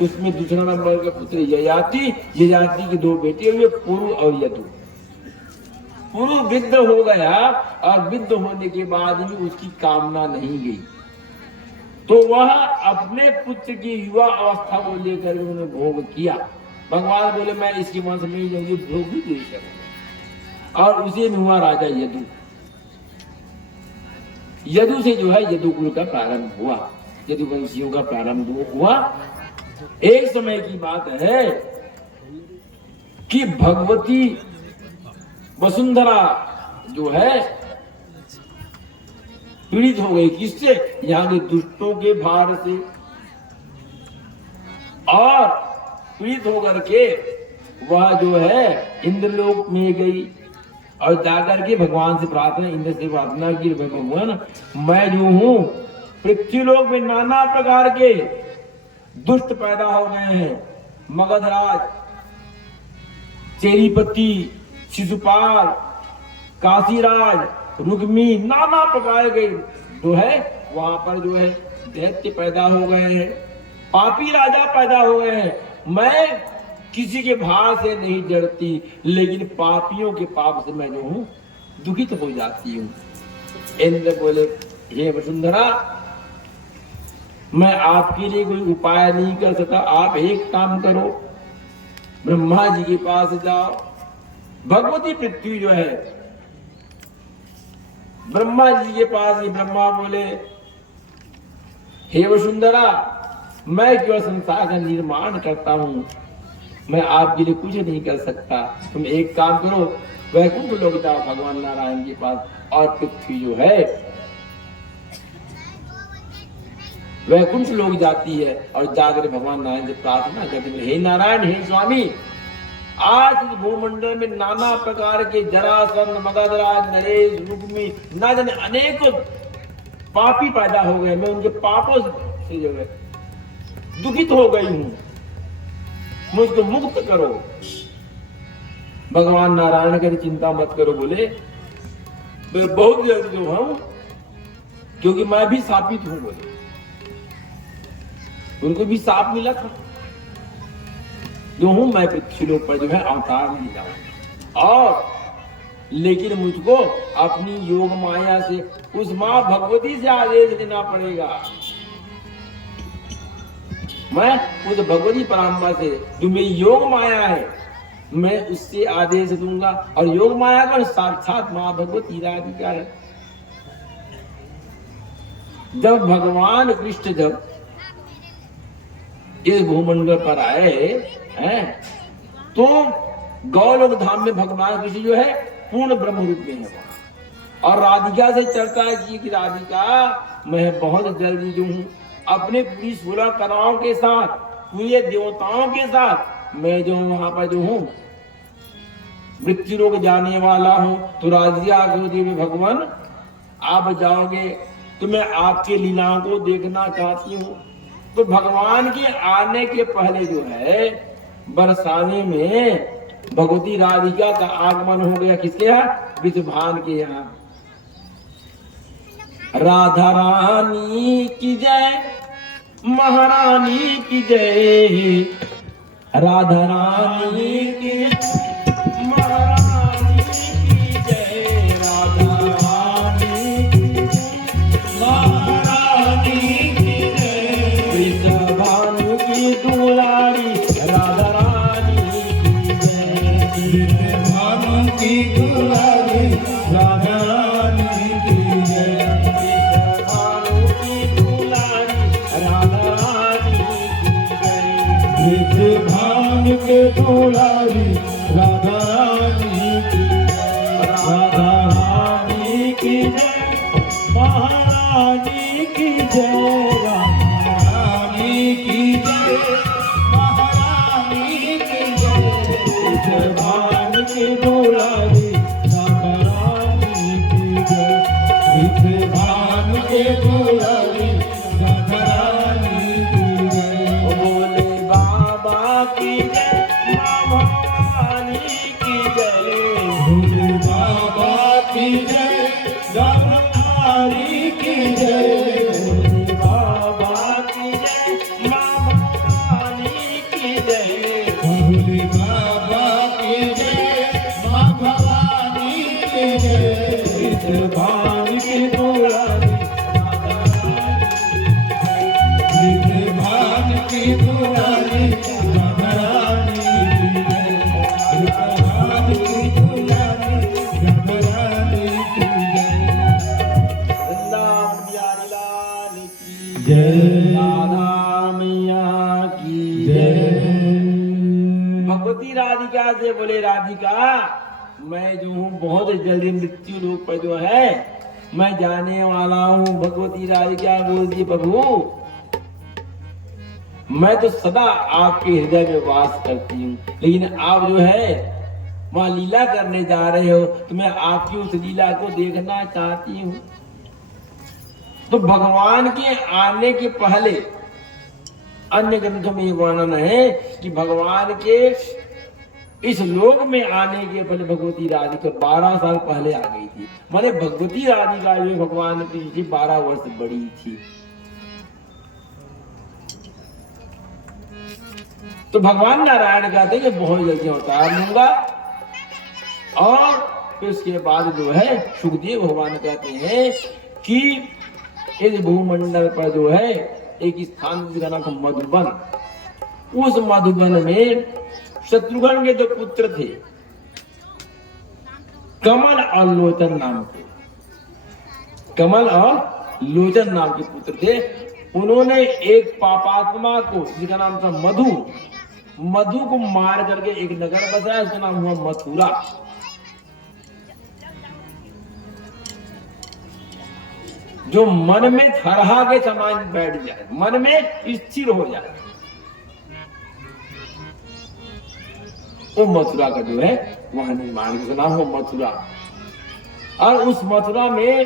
उसमें दूसरा नंबर का पुत्र ययाति, ययाति के 2 बेटे हुए पुरु और यदु। पुरु वृद्ध हो गया और वृद्ध होने के बाद भी उसकी कामना नहीं गई, तो वह अपने पुत्र की युवा अवस्था को लेकर उन्होंने भोग किया। भगवान बोले मैं इसके वंश में ही जाऊंगी, भोग भी दे सकूंगा। और उसे में हुआ राजा यदु। यदु से जो है यदुकुल का प्रारंभ हुआ, यदुवंशियों का प्रारंभ हुआ। एक समय की बात है कि भगवती वसुंधरा जो है पीड़ित हो गई, किससे? यहाँ के दुष्टों के भार से, और पीड़ित होकर के वह जो है इंद्रलोक में गई और जाकर के भगवान से प्रार्थना, इंद्र से प्रार्थना की, भगवान मैं जो हूँ पृथ्वीलोक में नाना प्रकार के दुष्ट पैदा हो गए हैं, मगधराज, चेरीपति, शिशुपाल, काशीराज, रुक्मी, नाना प्रकार के जो है वहां पर जो है दैत्य पैदा हो गए हैं, पापी राजा पैदा हो गए हैं। मैं किसी के भार से नहीं डरती, लेकिन पापियों के पाप से मैं जो हूँ दुखित हो जाती हूँ। इंद्र बोले हे वसुंधरा, मैं आपके लिए कोई उपाय नहीं कर सकता, आप एक काम करो, ब्रह्मा जी के पास जाओ। भगवती पृथ्वी जो है ब्रह्मा जी के पास ही, ब्रह्मा बोले हे वसुंधरा, मैं केवल संसार का निर्माण करता हूं, मैं आपके लिए कुछ नहीं कर सकता, तुम एक काम करो, वैकुंठ लोक जाओ भगवान नारायण के पास। और पृथ्वी जो है वैकुंठ लोक जाती है और जाकर भगवान नारायण से प्रार्थना करती है, हे नारायण, हे स्वामी, आज इस भूमंडल में नाना प्रकार के जरासंध, मगधराज, नरेश, रुक्मी, ना जाने अनेकों पापी पैदा हो गए, मैं उनके पापों से जो है दुखित हो गई हूं, मुझको मुक्त करो। भगवान नारायण कहते चिंता मत करो, बोले मैं बहुत जल्द जो हूं, क्योंकि मैं भी शापित हूं, बोले उनको भी शाप मिला था, जो हूं मैं पृथ्वीलोक पर जो है अवतार नहीं जाऊं, और लेकिन मुझको अपनी योग माया से उस मां भगवती से आदेश देना पड़ेगा। मैं उस भगवती पराम्बा से जो मेरी योग माया है, मैं उससे आदेश दूंगा, और योग माया का साक्षात मां भगवती राधिका है। जब भगवान कृष्ण जब इस भूमंडल पर आए हैं, तो गौलोक धाम में भगवान कृष्ण जो है पूर्ण ब्रह्म रूप में है, और राधिका से चर्चा की कि राधिका, मैं बहुत जल्दी जो हूँ अपने पूरी 16 कलाओं के साथ, पूरे देवताओं के साथ, मैं जो वहां पर जो हूँ मृत्यु लोक जाने वाला हूँ। तो राधिका आकृति में भगवान आप जाओगे तो मैं आपके लीलाओं को देखना चाहती हूँ। तो भगवान के आने के पहले जो है बरसाने में भगवती राधिका का आगमन हो गया, किसके यहाँ? विद्वान के यहाँ। राधा रानी की जय, महारानी की जय, राधा रानी की महारानी की जय, राधा रानी की महारानी की जय, विद्वान की दुलारी राधा रानी की जय, विद्वान की दुलारी राधा रानी की जय, विद्वान के दुलारी राधा रानी की जय, राधा रानी की जय, महारानी की जय, रानी की जय, महारानी की जय, विद्वान के दुलारी राधा रानी की जय, विद्वान के दुलारी राधा रानी की जय। बोले बाबा की जय, महारानी की जय, भोले बाबा की जय, राधारानी की जय, भोले बाबा की जय, महारानी दुलारी राधा रानी की जय। राधारानी दुलारी राधा रानी की जय। वृंदावन बिहारी लाल की जय। राधा मैया की जय। भगवती राधिका से बोले, राधिका मैं जो हूँ बहुत जल्दी मृत्यु लोक पर जो है मैं जाने वाला हूँ। भगवती राधिका बोलती, प्रभु मैं तो सदा आपके हृदय में वास करती हूँ, लेकिन आप जो है वहां लीला करने जा रहे हो तो मैं आपकी उस लीला को देखना चाहती हूँ। तो भगवान के आने के पहले अन्य ग्रंथों में ये वर्णन है कि भगवान के इस लोक में आने के पहले भगवती राधिका 12 साल पहले आ गई थी। माने भगवती राधिका जो भगवान की 12 वर्ष बड़ी थी। तो भगवान नारायण कहते हैं बहुत जल्दी अवतार लूंगा। और फिर उसके बाद जो है सुखदेव भगवान कहते हैं कि इस भूमंडल पर जो है एक स्थान जिसका नाम था मधुबन। उस मधुबन में शत्रुघ्न के 2 पुत्र थे, कमल और लोचन नाम के। कमल और लोचन नाम के पुत्र थे। उन्होंने एक पापात्मा को जिसका नाम था मधु को मार करके एक नगर बसाया, उसका नाम हुआ मथुरा। जो मन में थरहा के समान बैठ जाए, मन में स्थिर हो जाए, वो मथुरा का जो है वहां निर्माण का नाम हुआ मथुरा। और उस मथुरा में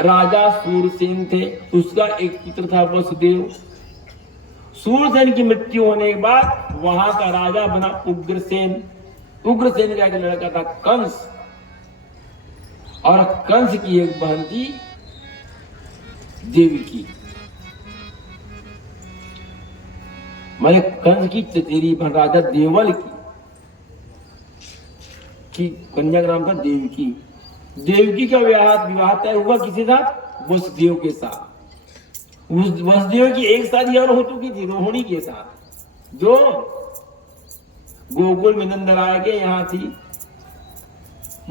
राजा सूरसेन थे, उसका एक पुत्र था वसुदेव। सूरसेन की मृत्यु होने के बाद वहां का राजा बना उग्रसेन। उग्रसेन का एक लड़का था कंस, और कंस की एक बहन थी देवकी। मैंने कंस की चचेरी बहन राजा देवल की कन्या का नाम था देवकी। देवकी का विवाह तय हुआ किसी साथ? वसुदेव के साथ। वसुदेव की एक शादी और हो चुकी थी रोहिणी के साथ, जो गोकुल में नंदराय के यहाँ थी।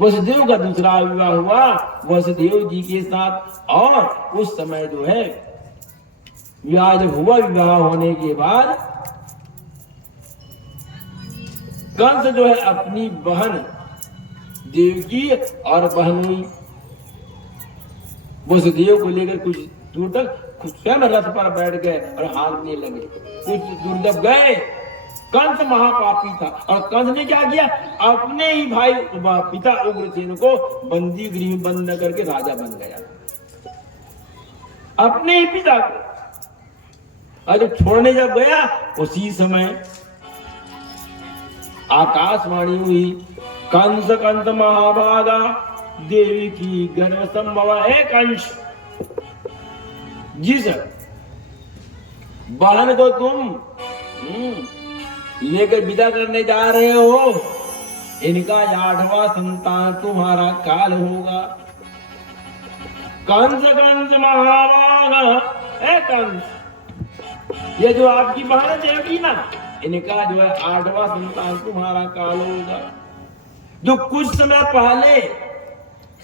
वसुदेव का दूसरा विवाह हुआ वसुदेव जी के साथ। और उस समय जो है विवाह जब हुआ, विवाह होने के बाद कंस जो है अपनी बहन देवकी और बहन हुई वसुदेव को लेकर कुछ दूर तक स्वयं रथ पर बैठ गए और हाँकने लगे। कुछ दूर जब गए, कंस महापापी था और कंस ने क्या किया, अपने ही भाई पिता उग्रसेन को बंदी गृह में बंद करके राजा बन गया, अपने ही पिता को। और जब छोड़ने जब गया, उसी समय आकाशवाणी हुई, कंस कंस महाभागा देवी की गर्भ संभव है। कंस, जिस बहन को तुम लेकर विदा करने जा रहे हो, इनका 8वां संतान तुम्हारा काल होगा। कंस कंस महाभागा, ए कंस, ये जो आपकी बहन देवकी ना, इनका जो है 8वां संतान तुम्हारा काल होगा। जो कुछ समय पहले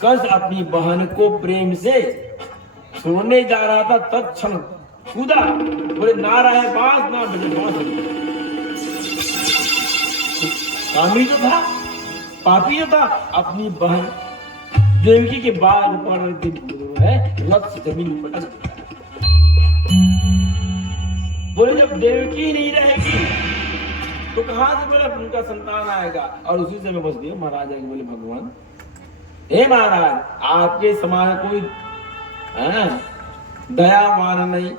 कंस अपनी बहन को प्रेम से छोड़ने जा रहा था, तत्क्षण कूदा, बोले ना रहे बांस ना बजे बांस। कामी तो था, पापी तो था, अपनी बहन देवकी के बाल पर है रथ से जमीन पटक दिया। बोले जब देवकी नहीं रहेगी तो कहां से बोले उनका संतान आएगा। और उसी समय वसुदेव महाराज बोले, भगवान हे महाराज, आपके समान कोई दयावान नहीं।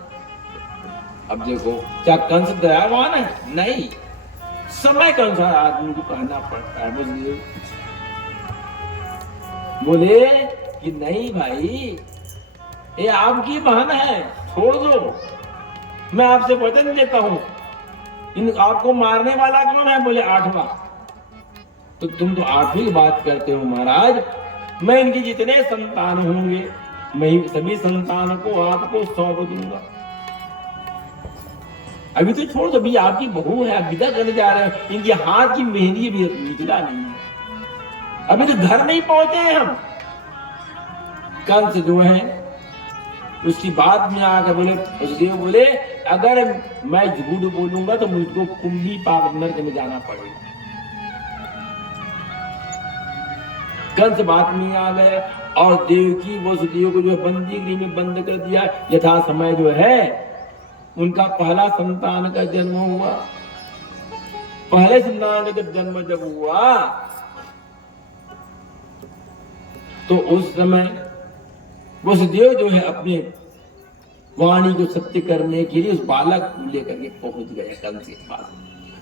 अब देखो, क्या कंस दयावान है? नहीं, समय के अनुसार आदमी को कहना पड़ता है। वसुदेव बोले कि नहीं भाई, ये आपकी बहन है, छोड़ दो, मैं आपसे वचन देता हूं। इन आपको मारने वाला कौन है? बोले 8वां। तो तुम तो 8वीं की बात करते हो महाराज, मैं इनके जितने संतान होंगे मैं सभी संतान को आपको सौंप दूंगा। अभी तो छोड़ दो, भी आपकी बहू है, आप विदा करने जा रहे हैं, इनके हाथ की मेहंदी भी निकला नहीं है, अभी तो घर नहीं पहुंचे हैं हम। कंस जो है उसकी बात में आकर बोले, वसुदेव बोले अगर मैं झूठ बोलूंगा तो मुझको कुंभी पाप नरक में जाना पड़ेगा। कंस बात में आ गए और देवकी वसुदेव को जो है बंदी गृह में बंद कर दिया। यथा समय जो है उनका पहला संतान का जन्म हुआ। पहले संतान का जन्म जब हुआ तो उस समय वसुदेव जो है अपने वाणी को सत्य करने के लिए उस बालक को लेकर के पहुंच गए कंस के पास।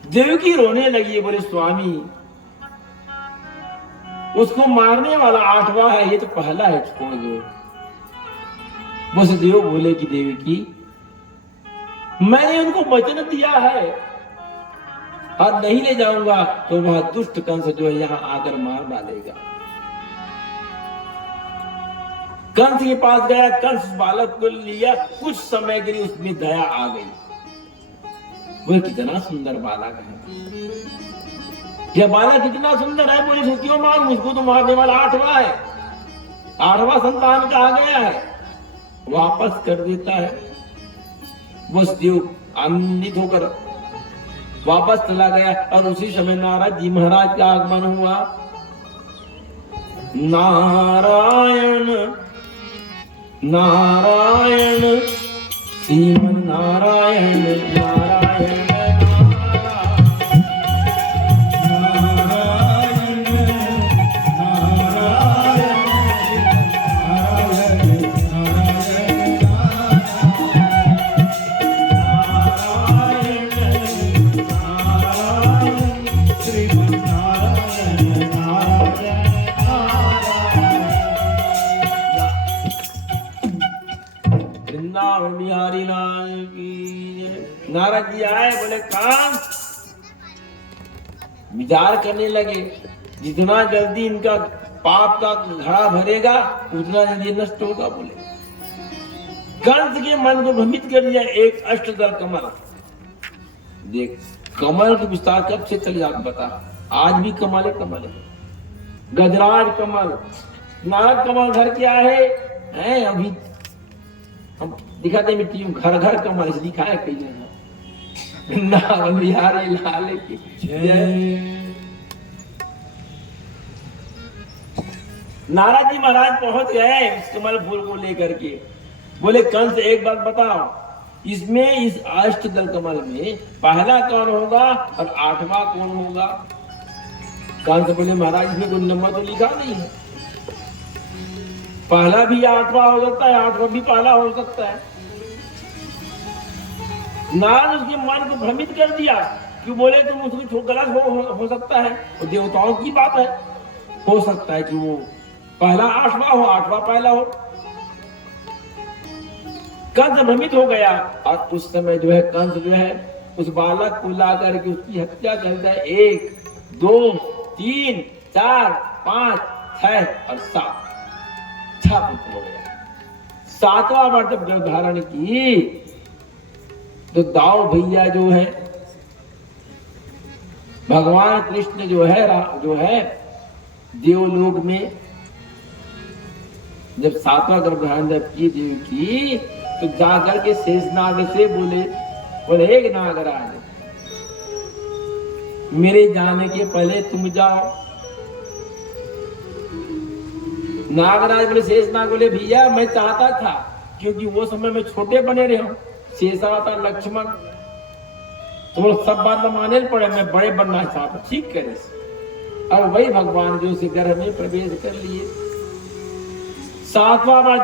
देवकी रोने लगी, बोले स्वामी उसको मारने वाला 8वां है, ये तो पहला है, छोड़ दो। वसुदेव बोले कि देवकी मैंने उनको वचन दिया है और नहीं ले जाऊंगा तो वह दुष्ट कंस जो है यहां आकर मार डालेगा। कंस के पास गया, कंस बालक को लिया, कुछ समय के लिए उसमें दया आ गई। वो कितना सुंदर बालक है, यह बालक कितना सुंदर है, बोले तो क्यों मार, मुझको तो मारने वाला 8वां है, 8वां संतान का आ गया है। वापस कर देता है। वसुदेव आनंदित होकर वापस चला गया और उसी समय नारद जी महाराज का आगमन हुआ। नारायण नारायण श्रीमन नारायण नारायण बिहारी लाल की। नारद जी आए, बोले कंस विचार करने लगे, जितना जल्दी इनका पाप का घड़ा भरेगा उतना जल्दी नष्ट होगा। बोले कंस के मन को भ्रमित कर दिया एक अष्टदल कमल। देख कमल की विस्तार कब से चली आप बता, आज भी कमल है, कमल है। गजराज कमल, नारद कमल घर क्या है अभी हम दिखाते मिट्टी में, घर घर कमल दिखाया कई जगह। नाम बिहारी लाल की जय। नारद जी महाराज पहुंच गए इस कमल फूल को लेकर के। बोले कंस एक बात बताओ, इसमें इस अष्टदल कमल में पहला कौन होगा और 8वां कौन होगा? कंस बोले महाराज इसमें कोई नंबर तो लिखा नहीं है, पहला भी 8वां हो सकता है, 8वां भी पहला हो सकता है। नारद उसके मन को भ्रमित कर दिया कि बोले तुम उसको गलत हो सकता है, और देवताओं की बात है, हो सकता है कि वो पहला 8वां हो, 8वां पहला हो। कंस भ्रमित हो गया और उस समय जो है कंस जो है उस बालक को ला करके उसकी हत्या करता है। 1 2 3 4 5 6 और 7 पुत्र हो गया। 7वां बार जब धारण की तो दाऊ भैया जो है भगवान कृष्ण जो है देवलोक में जब 7वां गर्भ धारण जब की देव की तो जाकर के शेषनाग से बोले एक नागराज मेरे जाने के पहले तुम जाओ। नागराज बोले शेषनाग बोले भैया मैं चाहता था, क्योंकि वो समय में छोटे बने रहे हो, शेषावतार लक्ष्मण तो सब बात माने पड़े, मैं बड़े बनना चाहता, ठीक करे। और वही भगवान जो उसे गर्भ में प्रवेश कर लिए। 7वां बार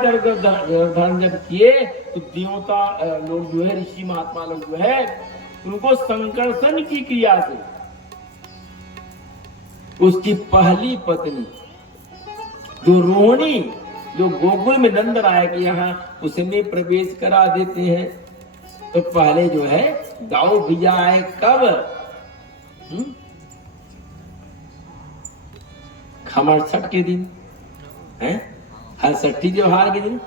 धर्म जब किए तो देवता लोग जो है ऋषि महात्मा लोग जो है उनको संकर्षण की क्रिया से उसकी पहली पत्नी जो रोहिणी जो गोकुल में नंद राय के यहाँ उसने प्रवेश करा देते हैं। तो पहले जो है दाऊ भैया आए कब? खमर छठ के दिन है, हर षष्ठी त्योहार के दिन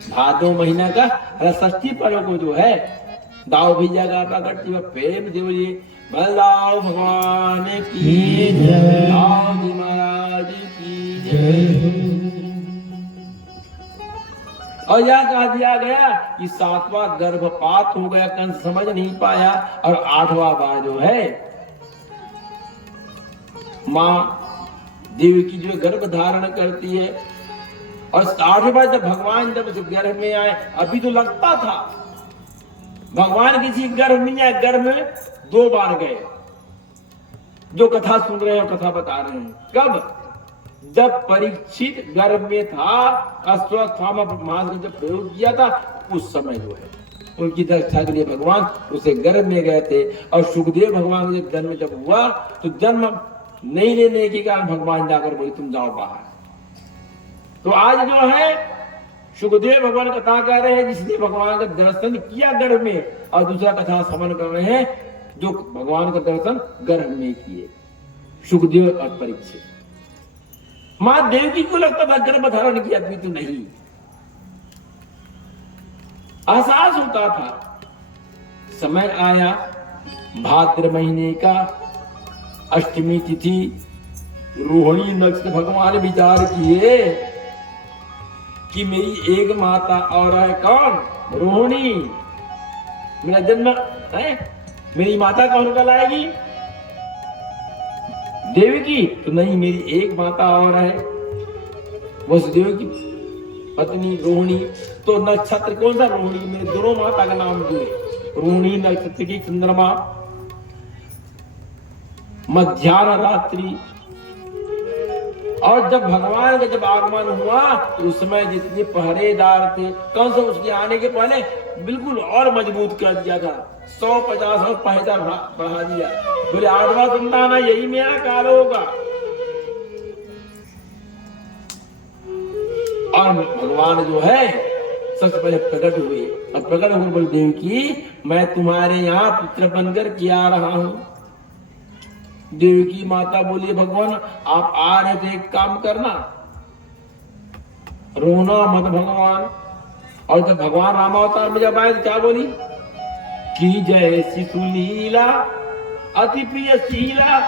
भादो महीना का हर षष्ठी पर्व को जो है दाऊ भैया का प्रकट जीव प्रेम से बोलिए बलदाऊ भगवान की जय। दाऊ जी महाराज की जय। और यह कह दिया गया कि 7वां गर्भपात हो गया, कंस समझ नहीं पाया, और 8वां बार जो है मां देवकी जो गर्भ धारण करती है। और 8वें बार जब भगवान जब उस गर्भ में आए, अभी तो लगता था भगवान किसी गर्भ में आए, गर्भ में 2 बार गए। जो कथा सुन रहे हैं कथा बता रहे हैं, कब? जब परीक्षित गर्भ में था, अश्वत्थामा ब्रह्मास्त्र का जब प्रयोग किया था, उस समय जो है उनकी रक्षा के लिए भगवान उसे गर्भ में गए थे। और सुखदेव भगवान का जन्म जब हुआ तो जन्म नहीं लेने के कारण भगवान जाकर बोले तुम जाओ बाहर। तो आज जो है सुखदेव भगवान कथा कर रहे हैं, जिसने भगवान का दर्शन किया गर्भ में, और दूसरा कथा श्रवण कर रहे हैं जो भगवान का दर्शन गर्भ में किए, सुखदेव और परीक्षित। मां देवकी को लगता था गर्भ धारण किया, अभी तो नहीं। एहसास होता था। समय आया भाद्र महीने का अष्टमी तिथि, रोहिणी नक्षत्र, भगवान विचार किए कि मेरी एक माता और है, कौन? रोहिणी। मेरा जन्म है, मेरी माता कौन कहलाएगी? देवकी। तो नहीं, मेरी एक माता और है, वसुदेव की पत्नी रोहिणी। तो नक्षत्र कौन सा? रोहिणी। मेरे दोनों माता का नाम जुड़े, रोहिणी नक्षत्र की चंद्रमा, मध्याह्न रात्रि। और जब भगवान का जब आगमन हुआ तो उस समय जितने पहरेदार थे, कौन सा उसके आने के पहले बिल्कुल और मजबूत कर दिया था, 150 और पहरेदार बढ़ा दिया। बोले 8वां संतान है, यही मेरा काल होगा। और भगवान जो है सबसे पहले प्रकट हुए, और प्रकट होकर बोले देवकी मैं तुम्हारे यहाँ पुत्र बनकर के आ रहा हूं। देवकी माता बोली भगवान आप आ रहे थे, एक काम करना, रोना मत भगवान। और जब भगवान रामावतार में जब आए तो क्या बोली कि जय शिशु लीला अति प्रिय शीला।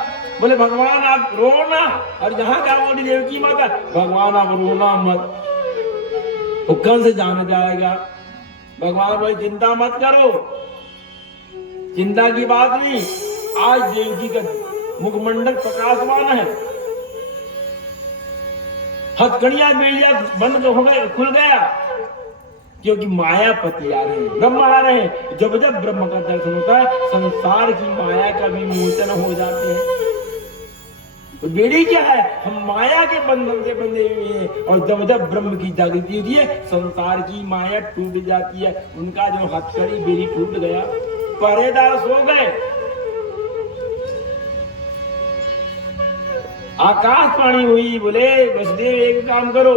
बोले भगवान आप रोना, और जहां क्या बोली देवकी माता, भगवान आप रोना मत, वो कंस जान जाएगा। भगवान बोले चिंता मत करो, चिंता की बात नहीं। आज देवकी का मुखमंडल प्रकाशवान है, हथकड़ियां बेड़िया बंद हो गए, खुल गया, क्योंकि मायापति आ रहे हैं, ब्रह्म आ रहे हैं। जब जब ब्रह्म का दर्शन होता है संसार की माया का भी मोचन हो जाते हैं। तो बेड़ी क्या है? हम माया के बंधन से बंधे हुए हैं, और जब जब ब्रह्म की जागृति होती है संसार की माया टूट जाती है। उनका जो हथकड़ी बेड़ी टूट गया, पहरेदार सो गए। आकाशवाणी हुई, बोले वसुदेव एक काम करो,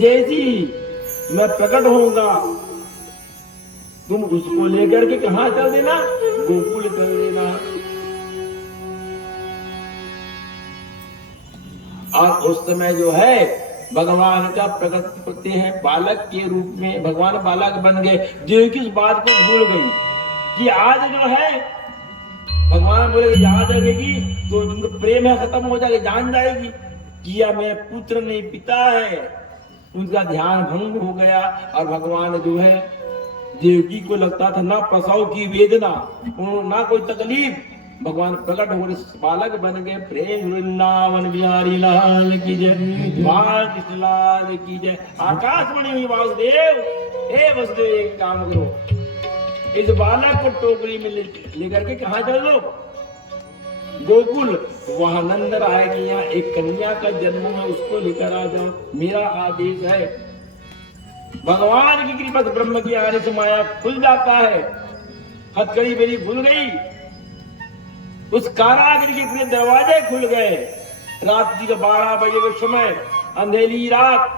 जैसी मैं प्रकट होऊंगा तुम उसको लेकर के कहां चल देना, गोकुल कर देना। और उस समय जो है भगवान का प्रकट करते हैं बालक के रूप में। भगवान बालक बन गए। देवकी उस बात को भूल गई कि आज जो है भगवान बोले याद रखेगी तो उनका प्रेम है खत्म हो जाएगा, जान जाएगी किया मैं पुत्र नहीं पिता है। उनका ध्यान भंग हो गया। और भगवान जो है देवकी को लगता था ना प्रसव की वेदना, ना कोई तकलीफ, भगवान प्रकट हो बालक बन गए। प्रेम वृंदावन बिहारी लाल की जय, बाल कृष्ण लाल की जय। आकाशवाणी हुई वासुदेव, हे वसुदेव एक काम करो, इस बालक को टोकरी में लेकर के कहा चल लो, गोकुल। वहां नंद राय के यहाँ एक कन्या का जन्म है, उसको लेकर आ जाओ, मेरा आदेश है। भगवान की कृपा से ब्रह्म की आने से माया खुल जाता है। हथकड़ी मेरी खुल गई, उस कारागृह के पूरे दरवाजे खुल गए। रात्रि का 12 बजे के समय, अंधेरी रात,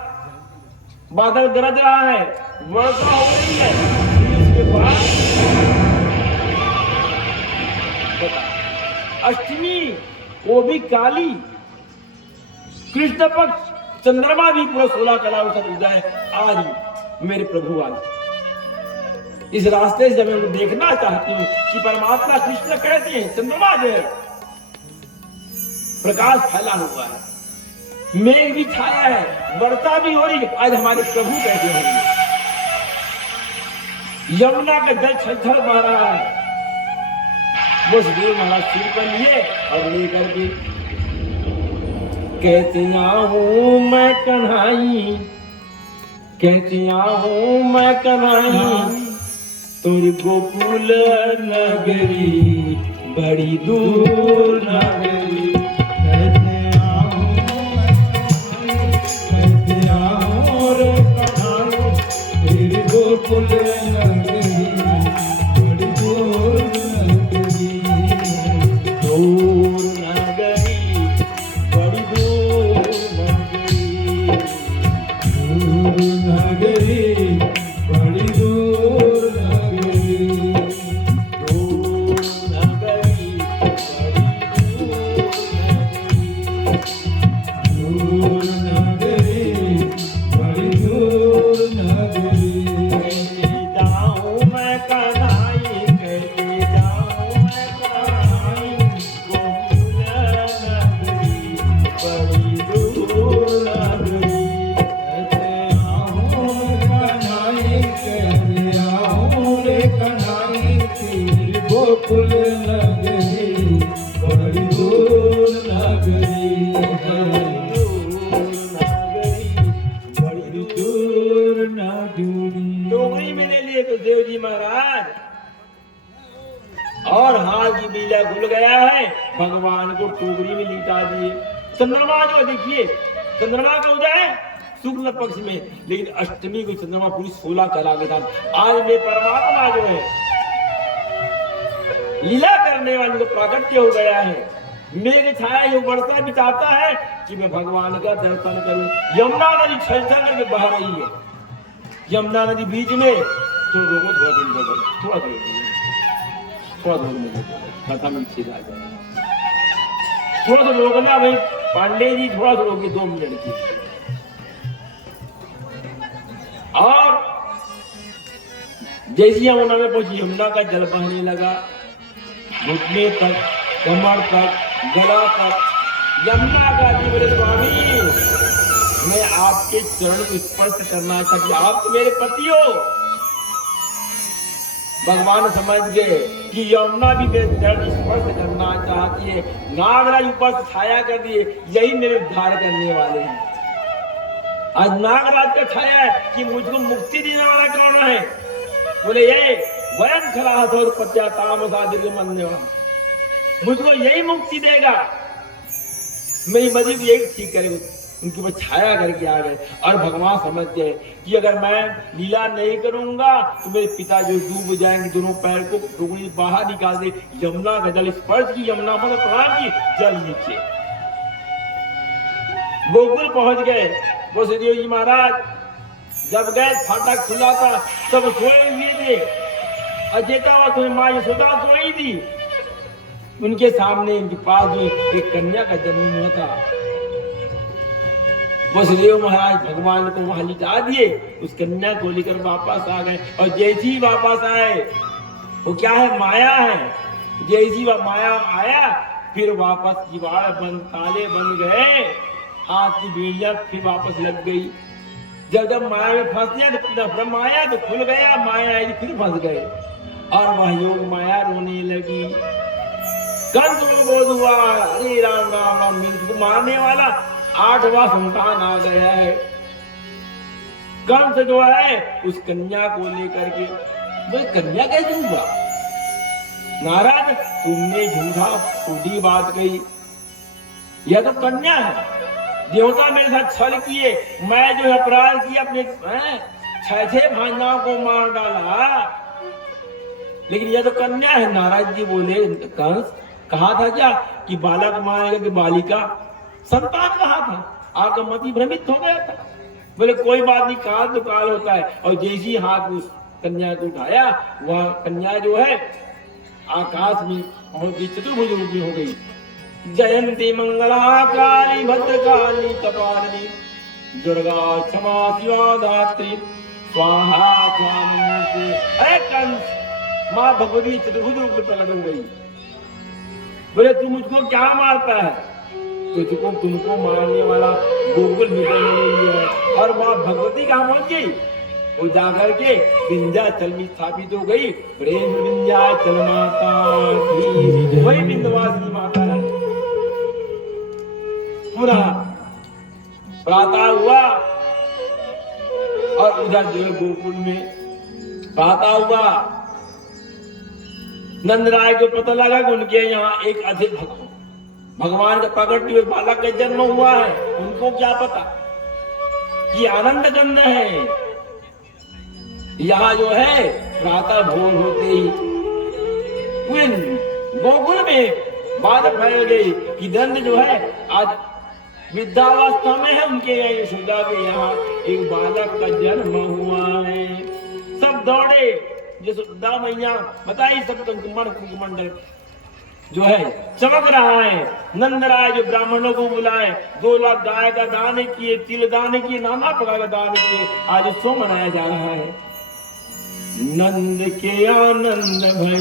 बादल गरज रहा है, वर्षा हो रही है। इसके बाद अष्टमी, वो भी काली, कृष्ण पक्ष, चंद्रमा भी पूरा 16 कला उदय। आज मेरे प्रभु आज इस रास्ते से जब मैं देखना चाहती हूँ कि परमात्मा कृष्ण कैसे हैं। चंद्रमा जो है प्रकाश फैला हुआ है, मेघ भी छाया है, वर्षा भी हो रही है, आज हमारे प्रभु कैसे होंगे। यमुना का जल छलछल बह रहा है, वसुदेव महाराज सिर पर लिए और लेकर के कहते आऊं मैं कन्हाई, कहते आऊं मैं कन्हाई, तोर गोकुल नगरी बड़ी दूर नगरी। कहते आओ रे कन्हाई, तेरी गोकुल नगरी बड़ी दूर नगरी। दूर नगरी बड़ी दूर नगरी, दूर नगरी बड़ी दूर नगरी। दूर नगरी बड़ी दूर नगरी। दूर नगरी बड़ी दूर नगरी। कहते जाऊं मैं कन्हाई, कहते जाऊं मैं कन्हाई, गोकुल नगरी बड़ी दूर नगरी। कहते आओ कन्हाई, कहते आओ रे कन्हाई, तेरी गोकुल नगरी बड़ी दूर नगरी है। बड़ी दूर नगरी। टोकरी में ले लिए तो देव जी महाराज और हाथ की बीजा खुल गया है, भगवान को टोकरी में लिटा दिए। चंद्रमा जो देखिए, चंद्रमा का उदय है शुक्ल पक्ष में, लेकिन अष्टमी को चंद्रमा पूरी 16 कला के साथ। आज में परमात्मा जो है लीला करने वाले को प्राकट्य हो गया है। मेघ छाया जो वर्षा भी चाहता है कि मैं भगवान का दर्शन करूं। यमुना नदी छलछल करके बह रही है, यमुना नदी बीच में। तो रोको थोड़ा दूर बदल, थोड़ा दूर में कथा में छेद आ जाए, थोड़ा सा रोकना भाई पांडे जी, थोड़ा सा रोके 2 मिनट की। और जैसी यमुना में पहुंची, यमुना का जल बहने लगा घुटने तक, कमर तक, गला तक। यमुना का जी मेरे स्वामी, मैं आपके चरण को स्पर्श करना चाहती, आप तो मेरे पति हो। भगवान समझ गए कि यमुना भी मेरे चरण स्पर्श करना चाहती है। नागराज ऊपर से छाया कर दिए, यही मेरे उद्धार करने वाले हैं। आज नागराज का छाया है कि मुझको मुक्ति देने वाला कौन है? बोले ये वयम खरा तो पत्याताम सादृ मनने वाला, मुझको यही मुक्ति देगा। मेरी मर्जी को यही ठीक करेगा। उनके ऊपर छाया करके आ गए और भगवान समझ गए कि अगर मैं लीला नहीं करूंगा तो मेरे पिता जो डूब जाएंगे, दोनों पैर को डूबी बाहर निकाल दे। यमुना का जल स्पर्श की, यमुना मतलब प्रणाम की, जल नीचे। गोकुल पहुंच गए। वसुदेव जी महाराज जब गए, फाटक खुला था, सब सोए हुए थे। अजेता और तुम्हें माँ यशोदा सोई थी। उनके सामने, उनके पास जो एक कन्या का जन्म हुआ था। वसुदेव महाराज भगवान को वहां लिटा दिए, उस कन्या को लेकर वापस आ गए। और जैसी ही वापस आए, वो क्या है, माया है। जैसी वह माया आया, फिर वापस किवाड़ बंद, ताले बन गए, हाथ की बीड़ियां फिर वापस लग गई। जब माया में फंस गया तो माया तो खुल गया, माया आई फिर फंस गए। और वह योग माया रोने लगी। कंस को बोध हुआ, अरे राम राम राम, मेरे मारने वाला 8वां संतान आ गया है। कंस जो है उस कन्या को लेकर के, वो कन्या कैसे हुआ? नारद, तुमने झूठी बात कही, यह तो कन्या है। देवता मेरे साथ छल किए, मैं जो अपराध किया, अपने 6 भांजाओं को मार डाला, लेकिन यह तो कन्या है। नारायण जी बोले, कंस कहा था क्या कि बालक मारेगा कि बालिका? संतान कहा था, आपका मति भ्रमित हो गया था। बोले कोई बात नहीं, काल तो काल होता है। और जैसी हाथ उस कन्या को उठाया, वह कन्या जो है आकाश में पहुंच गई, चतुर्भुज रूप में हो गई। जयंती मंगला काली भद्रकाली कपालिनी, दुर्गा क्षमा शिवा धात्री, स्वाहा स्वामी। माँ भगवती चतुर्भुज रूप में प्रकट हो गई। बोले तू मुझको क्या मारता है? तुमको मारने वाला गोकुल मित्र ने लिया है। और माँ भगवती कहाँ पहुंच गई? वो जाकर के विंध्याचल में स्थापित हो गई। प्रेम विंध्याचल माता की, वही विंध्यवासिनी माता है। पुनः प्रातः हुआ और उधर जो है गोकुल में प्रातः हुआ। नंदराय को पता लगा कि उनके यहाँ एक अधिक भगवान का प्रकट हुए बालक का जन्म हुआ है। उनको क्या पता कि आनंद कंद है। यहाँ जो है प्रातः भोर होते ही पूरे गोकुल में बात फैल गई कि नंद जो है आज वृद्धावस्था में है। उनके यहाँ यशोदा के यहाँ एक बालक का जन्म हुआ है। सब दौड़े, यशोदा मैया बताई, सब कुंकुमंडल जो है चमक रहा है। नंदराय जो ब्राह्मणों को बुलाए, 2 लाख गाय का दान किए, तिल दान किए, नाना प्रकार का दान किए। आज उत्सव मनाया जा रहा है। नंद के आनंद भय